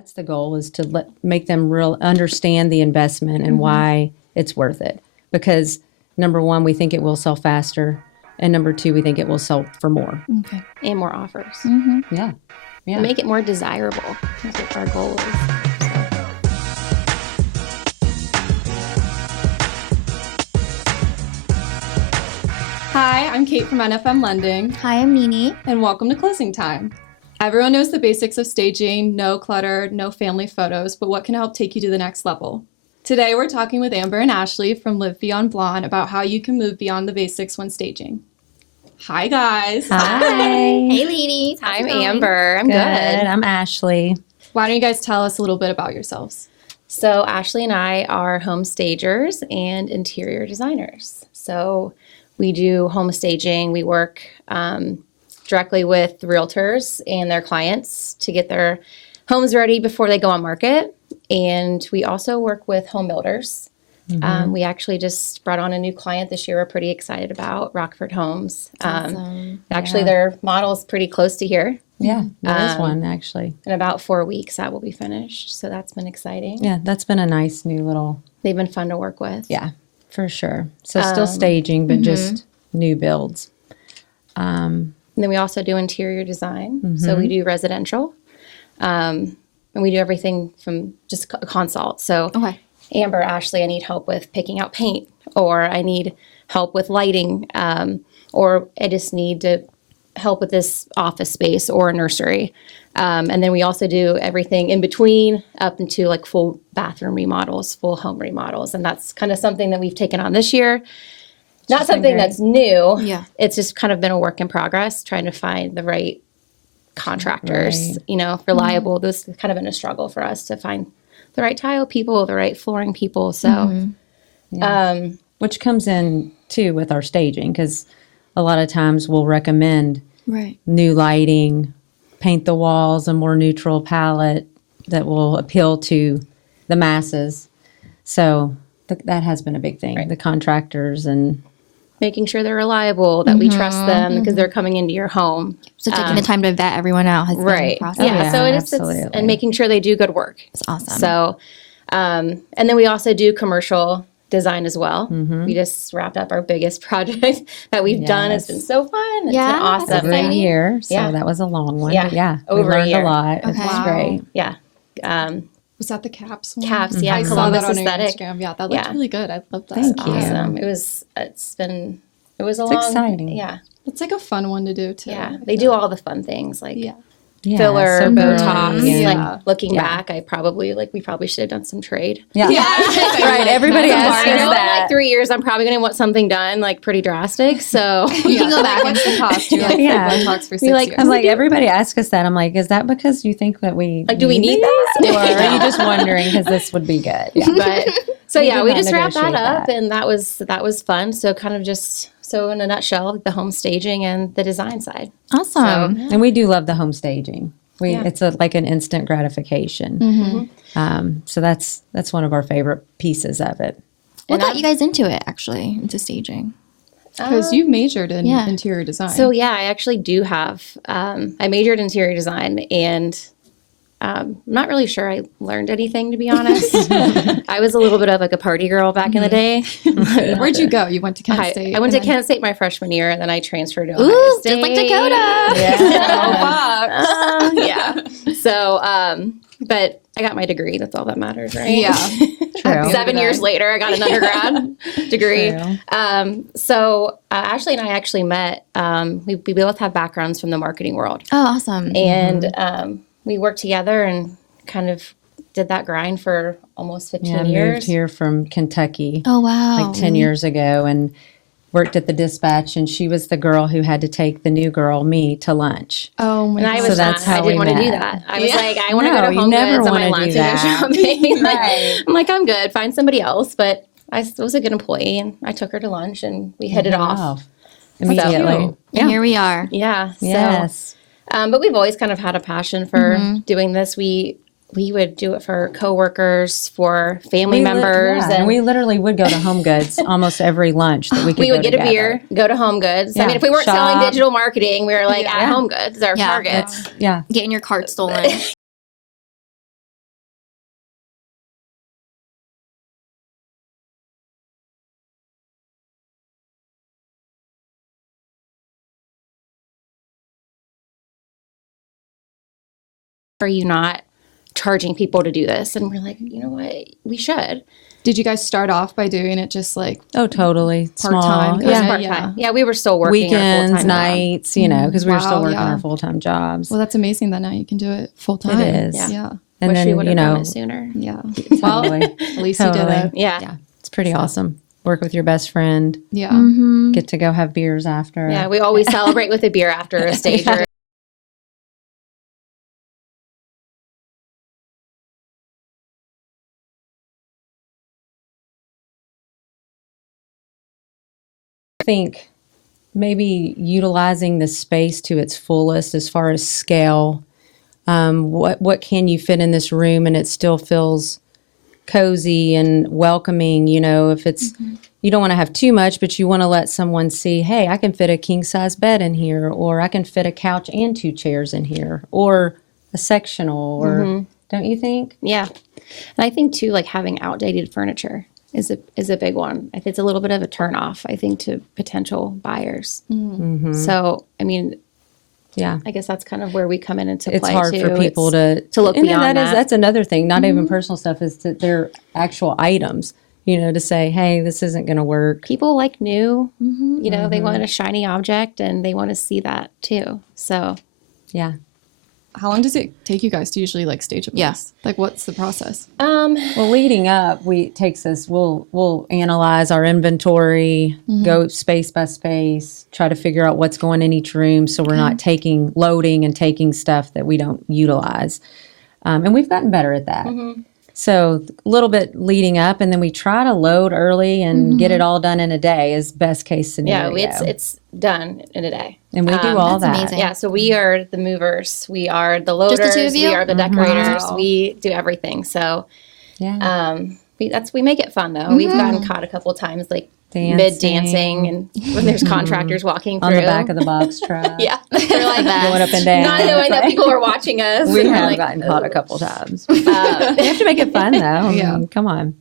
That's the goal, is to make them understand the investment and why it's worth it. Because number one, we think it will sell faster. And number two, we think it will sell for more. Okay. And more offers. Yeah. Yeah. Make it more desirable. That's what our goal is. Hi, I'm Kate from NFM Lending, Hi, I'm Nini. and welcome to Closing Time. Everyone knows the basics of staging, no clutter, no family photos, but what can help take you to the next level? Today, we're talking with Amber and Ashley from Live Beyond Blonde about how you can move beyond the basics when staging. Hi, guys. Hi. Hey, ladies. I'm Amber. I'm good. I'm Ashley. Why don't you guys tell us a little bit about yourselves? So Ashley and I are home stagers and interior designers. So we do home staging. We work directly with realtors and their clients to get their homes ready before they go on market. And we also work with home builders. We actually just brought on a new client this year we're pretty excited about, Rockford Homes. Awesome. Actually, their model's pretty close to here. Yeah, there is one, actually. In about 4 weeks, that will be finished. So that's been exciting. Yeah, that's been a nice new little, They've been fun to work with. yeah, for sure. So still staging, but just new builds. And then we also do interior design. So we do residential. And we do everything from just a consult. So Okay. Amber, Ashley, I need help with picking out paint, or I need help with lighting, or I just need to help with this office space or a nursery. And then we also do everything in between up into like full bathroom remodels, full home remodels. And that's kind of something that we've taken on this year. Not something that's new. Yeah. It's just kind of been a work in progress, trying to find the right contractors, Right. reliable. This has kind of been a struggle for us to find the right tile people, the right flooring people. So, Which comes in, too, with our staging, because a lot of times we'll recommend Right. new lighting, paint the walls a more neutral palette that will appeal to the masses. So that has been a big thing. The contractors and making sure they're reliable, that we trust them because they're coming into your home. So taking the time to vet everyone out has been a process. Yeah. yeah, So it's absolutely. and making sure they do good work. It's awesome. So, and then we also do commercial design as well. We just wrapped up our biggest project that we've done. It's been so fun. It's Yeah, been that's awesome. over a exciting. year. So Yeah. that was a long one. Yeah, But yeah, over we a learned year. a lot. It was Okay. great. Yeah. Was that the caps one? Caps, yeah, I saw Columbus that on your aesthetic. Instagram. Yeah, that looked Yeah. really good. I love that. Thank you. Awesome. It was a It's long, exciting. Yeah. It's like a fun one to do, too. Yeah. They do all the fun things like Yeah. Yeah, filler, so Botox. girly and- Like looking Yeah. back, we probably should have done some trade. Yeah. Right. Everybody That's asks I us know in that. like 3 years, I'm probably going to want something done like pretty drastic. So You can go back. What's the cost? You're like, Yeah. Botox for 6 like, years. I'm like, everybody asks us that. I'm like, is that because you think that we Like, do we need these? that? Or are you just wondering because this would be good? Yeah. but so We yeah, did we not just wrapped that negotiate up, that. and that was fun. So kind of just in a nutshell, the home staging and the design side. Awesome. And we do love the home staging. Yeah. It's like an instant gratification. So that's one of our favorite pieces of it. What got you guys into it, actually, into staging? Because you majored in Yeah. interior design. So yeah, I actually do have. I majored in interior design, and I'm not really sure I learned anything, to be honest. I was a little bit of like a party girl back in the day. Where'd you go? You went to Kent State? I went to and then- Kent State my freshman year, and then I transferred to Ohio Ooh, State. just like Dakota. Yeah. Yeah. So, but I got my degree. That's all that matters, right? Yeah. True. 7 years later, I got an undergrad degree. True. So Ashley and I actually met. We both have backgrounds from the marketing world, Oh, awesome. and we worked together and kind of did that grind for almost 15 Yeah, I years. moved here from Kentucky Oh, wow. like 10 years ago and worked at the dispatch. And she was the girl who had to take the new girl, me, to lunch. Oh, my And I God. was So that's not. how I didn't we want to do met. that. I was Yeah. like, I want to No, go to you Home never Goods on my wanna do lunch and go that. shopping. Right. I'm like, I'm good. Find somebody else. But I was a good employee, and I took her to lunch, and we hit it off. Immediately. cute. And here we are. Yeah. So, Yes. but we've always kind of had a passion for doing this. We would do it for coworkers, for family members, and we literally would go to Home Goods almost every lunch that we could we would go get together. a beer, go to Home Goods. I Yeah. mean, if we weren't selling Shop. digital marketing, we were like at Yeah. Home Goods, our Yeah. targets. Yeah. Getting your cart stolen. are you not charging people to do this? And we're like, you know what? We should. Did you guys start off by doing it just like Oh, totally. part-time? Small. It was Yeah. part-time. Yeah, we were still working our Weekends, full-time job. nights, you know, because we were still Wow, working yeah. our full-time jobs. Well, that's amazing that now you can do it full time. It is. Yeah. Yeah. And Wish then, we would you have done know, it sooner. Yeah. Well, Totally. at least you did Totally. it. Yeah. it's pretty awesome. Work with your best friend, Yeah. Mm-hmm. get to go have beers after. Yeah, we always celebrate with a beer after a stager. I think maybe utilizing the space to its fullest as far as scale. What can you fit in this room and it still feels cozy and welcoming? You know, if it's you don't want to have too much, but you want to let someone see, hey, I can fit a king size bed in here, or I can fit a couch and 2 chairs in here, or a sectional, or don't you think? Yeah. And I think too, like having outdated furniture is a big one. I think it's a little bit of a turn off, I think, to potential buyers. So, I mean, Yeah. I guess that's kind of where we come in into It's play hard too. for people It's to look and beyond that. that's another thing. Not even personal stuff, is that they're actual items. You know, to say, hey, this isn't going to work. People like new, you know, they want a shiny object and they want to see that too. So, Yeah. How long does it take you guys to usually like stage a piece? Yeah. Like what's the process? Well, leading up, we'll analyze our inventory, go space by space, try to figure out what's going in each room, so we're not loading and taking stuff that we don't utilize. And we've gotten better at that. So a little bit leading up, and then we try to load early and get it all done in a day is best case scenario. yeah, it's done in a day. and we do all That's that. amazing. Yeah, so we are the movers, we are the loaders, Just the two of you? we are the decorators, Wow. we do everything. So, Yeah. we make it fun though. We've gotten caught a couple times like mid dancing and when there's contractors walking through On the back of the box truck. yeah, they're like Going up and down. not knowing that people are watching us. We and we're have like, gotten caught a couple times. You have to make it fun, though. I Yeah. mean, come on.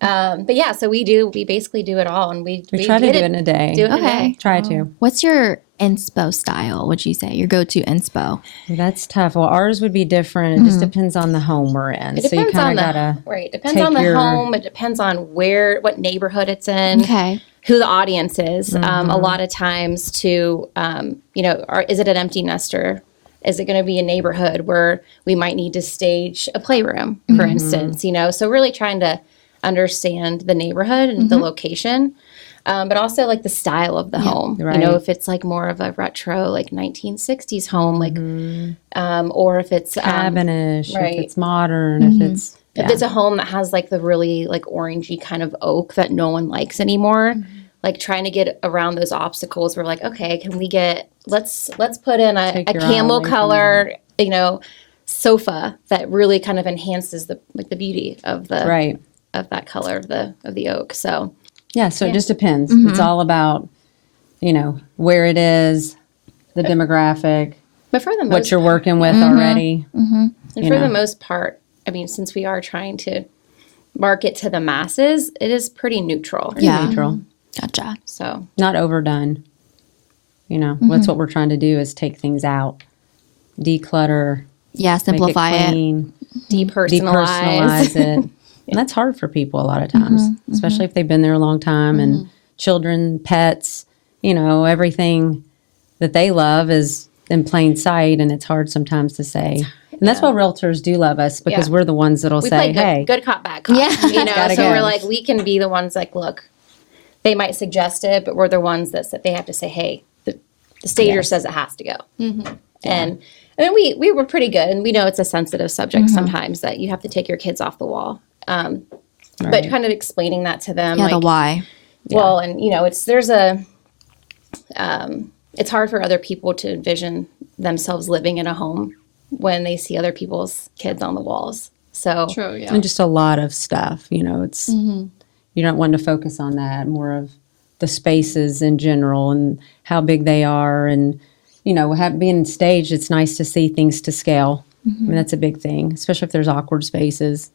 but yeah, so we basically do it all, and we Try to get do it in a day. Do it in a Okay. day. Try to. What's your inspo style? Would you say your go-to inspo? That's tough. Well, ours would be different. It just depends on the home we're in. It So you depends on kind the of gotta. right. Depends take on the your- home. It depends on what neighborhood it's in. Okay. Who the audience is. A lot of times, to is it an empty nester? Is it going to be a neighborhood where we might need to stage a playroom, for instance? So really trying to understand the neighborhood and the location, but also like the style of the home. right. If it's like more of a retro, like 1960s home, like, or if it's Cabinish, right. if it's modern, if it's. if it's a home that has like the really like orangey kind of oak that no one likes anymore, like trying to get around those obstacles, we're like, okay, can we let's put in a Take your eye camel away from color, sofa that really kind of enhances the beauty of the Right. of that color of the oak. So Yeah, so it just depends. It's all about, where it is, the demographic, but for the what most you're working with already. and you for know. the most part, I mean, since we are trying to market to the masses, it is pretty neutral. Yeah. Neutral, Gotcha. So not overdone. That's what we're trying to do, is take things out, declutter, Yeah. Simplify make it it. clean, depersonalize. depersonalize it. And that's hard for people a lot of times, especially if they've been there a long time, and children, pets, everything that they love is in plain sight, and it's hard sometimes to say. And that's why realtors do love us, because Yeah. we're the ones that'll We say, play hey, good cop, bad cop. Yeah. Gotta So go. we're like, we can be the ones like, look, they might suggest it, but we're the ones that they have to say, hey, the stager Yes. says it has to go. And then we were pretty good, and we know it's a sensitive subject sometimes that you have to take your kids off the wall. But Right. kind of explaining that to them, Yeah. like, The why. well, and it's hard for other people to envision themselves living in a home when they see other people's kids on the walls. So True, yeah. and just a lot of stuff, it's, you don't want to focus on that, more of the spaces in general and how big they are. And, being staged, it's nice to see things to scale. I mean, that's a big thing, especially if there's awkward spaces.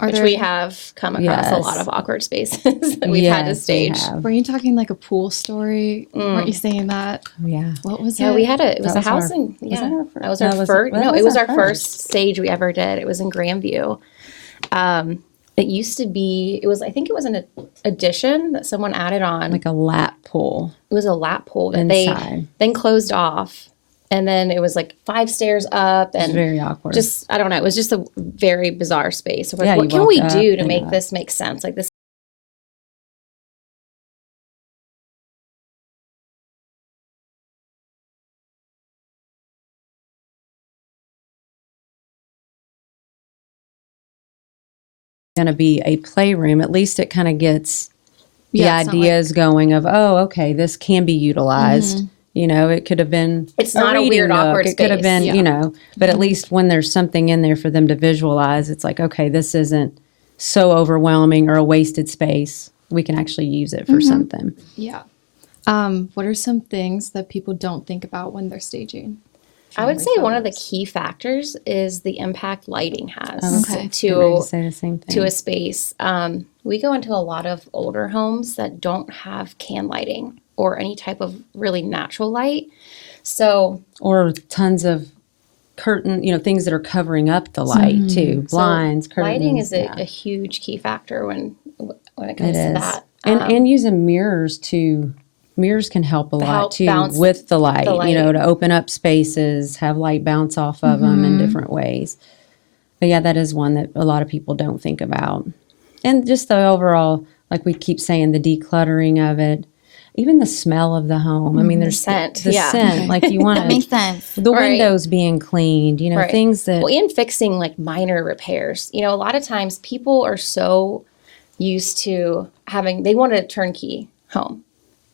which we have come across a lot Yes. of awkward spaces that we've had to Yes, we stage. have. Were you talking like a pool story? Weren't you saying that? Yeah. What was Yeah, it? we had it was a was house our- in, yeah, that our that was that our was- first, that no, was it was our our first stage we ever did. It was in Grandview. It used to be, I think it was an addition that someone added on. Like a lap pool It was a lap pool that inside. they then closed off. And then it was like 5 stairs up It's and very awkward. just, I don't know, it was just a very bizarre space. So we're Yeah, like, you what can walk we up do to and make up. this make sense? Like this. going to be a playroom. At least it kind of gets the Yeah, it's not ideas going of, oh, okay, this can be utilized. You know, it could have been It's not a reading weird, nook. awkward It could have been, space. you know, but at least when there's something in there for them to visualize, it's like, okay, this isn't so overwhelming or a wasted space. We can actually use it for something. Yeah. What are some things that people don't think about when they're staging? I would say one of the key factors is the impact lighting has Okay. to Getting ready to say the same thing. to a space. We go into a lot of older homes that don't have can lighting or any type of really natural light. So Or tons of curtain, you know, things that are covering up the light too. Blinds, curtains. lighting is yeah. a huge key factor when it It comes to is. that. And using mirrors too. Mirrors can help a lot help too bounce with the light, the you know, light. to open up spaces, have light bounce off of them in different ways. But yeah, that is one that a lot of people don't think about. And just the overall, like we keep saying, the decluttering of it, even the smell of the home. I mean, there's scent, the yeah. scent, like you want That makes sense. the Right. windows being cleaned, you know, Right. things that Well, and fixing like minor repairs. You know, a lot of times people are so used to they want a turnkey home.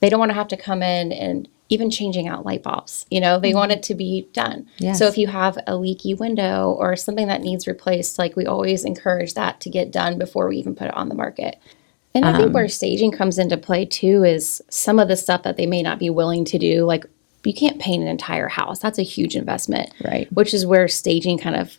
They don't want to have to come in and even changing out light bulbs. You know, they want it to be done. Yes. So if you have a leaky window or something that needs replaced, like we always encourage that to get done before we even put it on the market. And I think where staging comes into play too is some of the stuff that they may not be willing to do. Like you can't paint an entire house. That's a huge investment. Right. Which is where staging kind of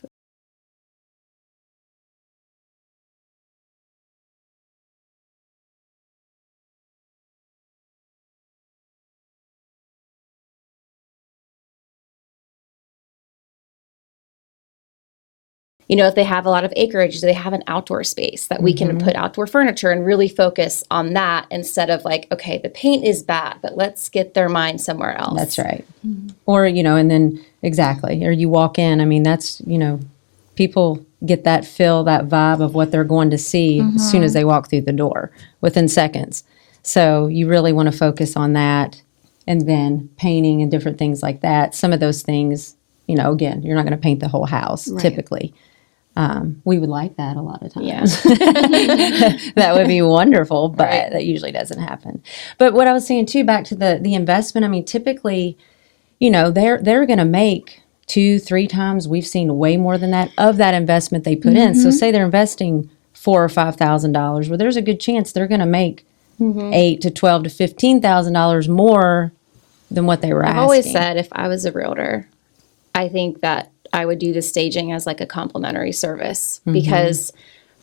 if they have a lot of acreage, they have an outdoor space that we can put outdoor furniture and really focus on that instead of like, okay, the paint is bad, but let's get their mind somewhere else. That's right. Or, you know, and then exactly, or you walk in, I mean, that's, you know, people get that feel, that vibe of what they're going to see as soon as they walk through the door within seconds. So you really want to focus on that and then painting and different things like that. Some of those things, you know, again, you're not going to paint the whole house typically. We would like that a lot of times. Yeah. That would be wonderful, but that usually doesn't happen. But what I was saying too, back to the investment, I mean, typically, you know, they're going to make 2-3 times. We've seen way more than that of that investment they put in. So say they're investing $4,000 or $5,000. Well, there's a good chance they're going to make $8,000 to $12,000 to $15,000 more than what they were asking. I've always said if I was a realtor, I think that I would do the staging as like a complimentary service because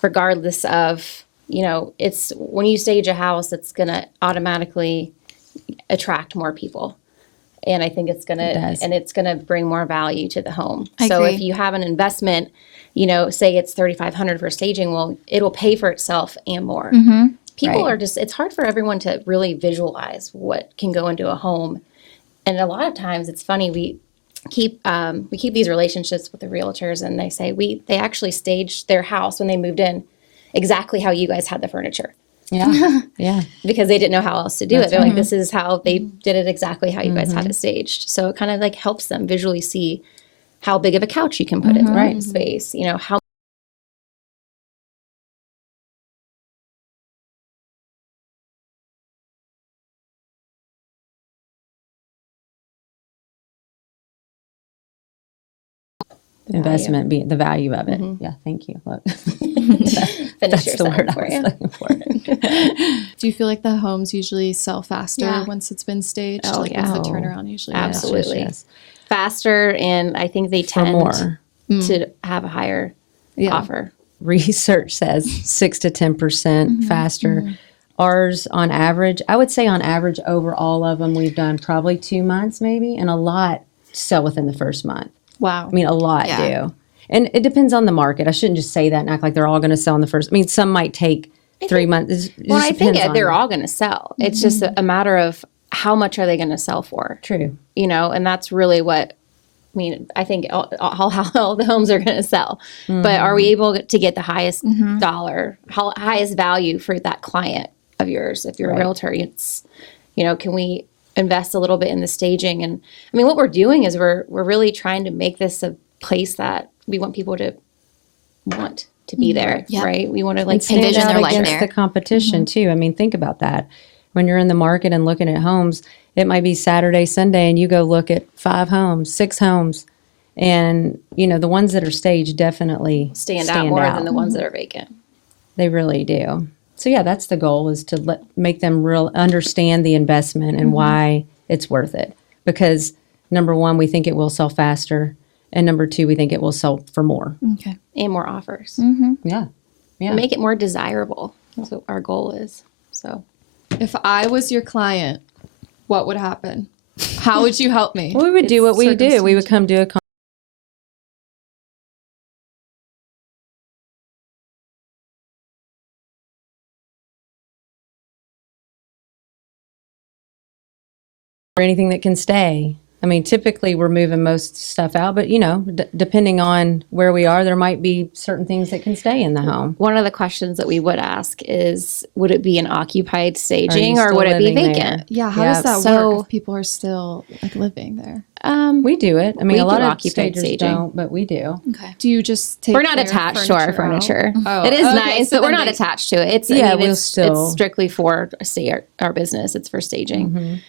regardless of, you know, it's when you stage a house, it's going to automatically attract more people. And I think it's going to bring more value to the home. So agree. if you have an investment, you know, say it's $3,500 for staging, well, it'll pay for itself and more. People Right. are just, it's hard for everyone to really visualize what can go into a home. And a lot of times it's funny, we keep these relationships with the realtors and they say they actually staged their house when they moved in exactly how you guys had the furniture Yeah. Yeah. because they didn't know how else to do it. They're like, this is how they did it exactly how you guys had it staged. So it kind of like helps them visually see how big of a couch you can put in the right space, you know, how Investment being the value of it. Yeah. Thank you. Look, finish that's your the word sentence for I was you. looking for. Do you feel like the homes usually sell faster Yeah. once it's been staged? Oh, like yeah. what's the turnaround usually? Absolutely. Absolutely. Faster, and I think they For tend more. to have a higher Yeah. offer. research says 6 to 10% faster. Ours on average, I would say on average over all of them, we've done probably 2 months maybe, and a lot sell within the first month. Wow. I mean, a lot Yeah. do. And it depends on the market. I shouldn't just say that and act like they're all going to sell in the first. I mean, some might take 3 months. Well, I think depends they're on- all going to sell. It's just a matter of how much are they going to sell for? True. You know, and that's really what, I mean, I think all the homes are going to sell. But are we able to get the highest dollar, highest value for that client of yours? If you're a realtor, it's, you know, can we invest a little bit in the staging? And I mean, what we're doing is we're really trying to make this a place that we want people to want to be there, Yep. right? We want to like Stand envision out their life against there. the competition too. I mean, think about that. When you're in the market and looking at homes, it might be Saturday, Sunday, and you go look at 5 homes, 6 homes, and you know the ones that are staged definitely stand out more than the ones that are vacant. They really do. So yeah, that's the goal, is to make them real understand the investment and why it's worth it. Because number one, we think it will sell faster, and number two, we think it will sell for more. Okay. And more offers. Yeah, yeah. Make it more desirable. That's what our goal is. So If I was your client, what would happen? How would you help me? Well, we would do what we do. We would come do a or anything that can stay. I mean, typically we're moving most stuff out, but you know, depending on where we are, there might be certain things that can stay in the home. one of the questions that we would ask is, would it be an occupied Are staging you or still would it be living vacant? Yeah, how Yeah, does that so- work if people are still like living there? We do it. I mean, We a lot do of occupied stagers staging. don't, but we do. Okay. Do you just take We're not their attached to our furniture. out? Oh, It is okay, nice, so but we're then not they- attached to it. It's Yeah, I mean, we'll it's still- strictly for our business. It's for staging.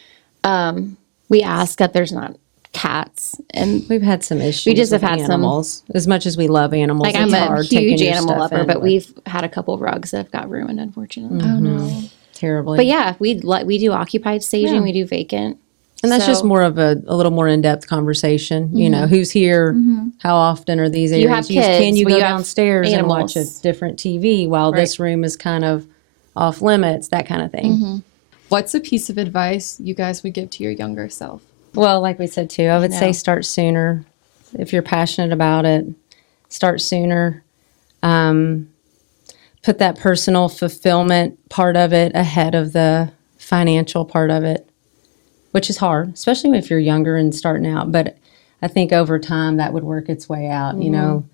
We ask that there's not cats, and We've had some issues. just with have had some- animals. As much as we love animals, like it's I'm a hard taking huge your animal stuff lover, in, but we've had a couple rugs that have got ruined, unfortunately. Oh no. terribly. But yeah, we do occupied staging. Yeah. We do vacant. And that's just So- more of a little more in-depth conversation. You know, who's here? How often are these areas you have used? Can kids, you will go you have downstairs and watch a animals? different TV while this room is kind of off limits? That kind of thing. What's a piece of advice you guys would give to your younger self? Well, like we said too, I would say know. start sooner. If you're passionate about it, start sooner. Put that personal fulfillment part of it ahead of the financial part of it, which is hard, especially if you're younger and starting out. But I think over time that would work its way out. You know,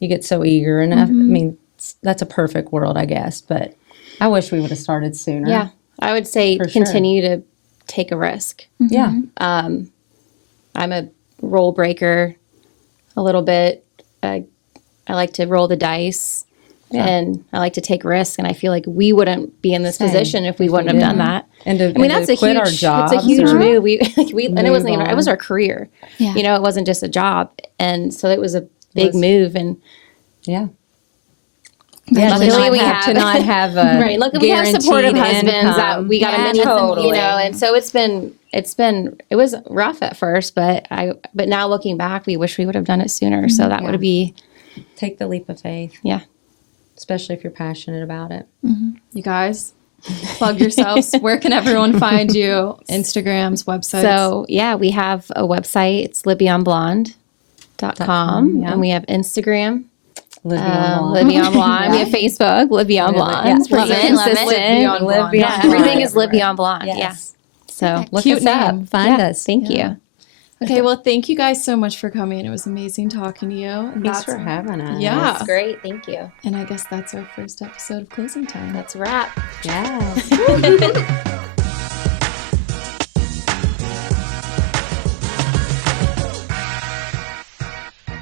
you get so eager, and I mean that's a perfect world, I guess. But I wish we would have started sooner. Yeah, I would say For sure. continue to take a risk. Yeah. I'm a role breaker a little bit. I like to roll the dice and I like to take risks. And I feel like we wouldn't be in this position if we wouldn't have done that. And to, I mean, and that's to a quit huge, our jobs. it's a huge or- move. And it wasn't even, on. it was our career. Yeah. You know, it wasn't just a job. And so it was a big move. And Yeah. Yeah, luckily we have to not have a right. Look, we have supportive guaranteed husbands that income. we got to Yeah, manage them, totally. you know. And so it was rough at first, but now looking back, we wish we would have done it sooner. So that would be, Take the leap of faith, yeah. especially if you're passionate about it. You guys, plug yourselves. Where can everyone find you? Instagrams, websites. So yeah, we have a website. It's livyonblonde.com, yeah. and we have Instagram. Live beyond blonde. Live Beyond Blonde. We have Facebook, Live Beyond Blonde. yeah. Pretty Love it, love it. consistent. Live Beyond Live Blonde. Beyond Yeah, Blonde. everything is Live Beyond Blonde. Yes. Yeah. So Look Cute us up. name. Find yeah, us. Thank you. Okay, well, thank you guys so much for coming. It was amazing talking to you. And Thanks that's- for having us. Yeah. That's great. Thank you. And I guess that's our first episode of Closing Time. That's a wrap. Yeah.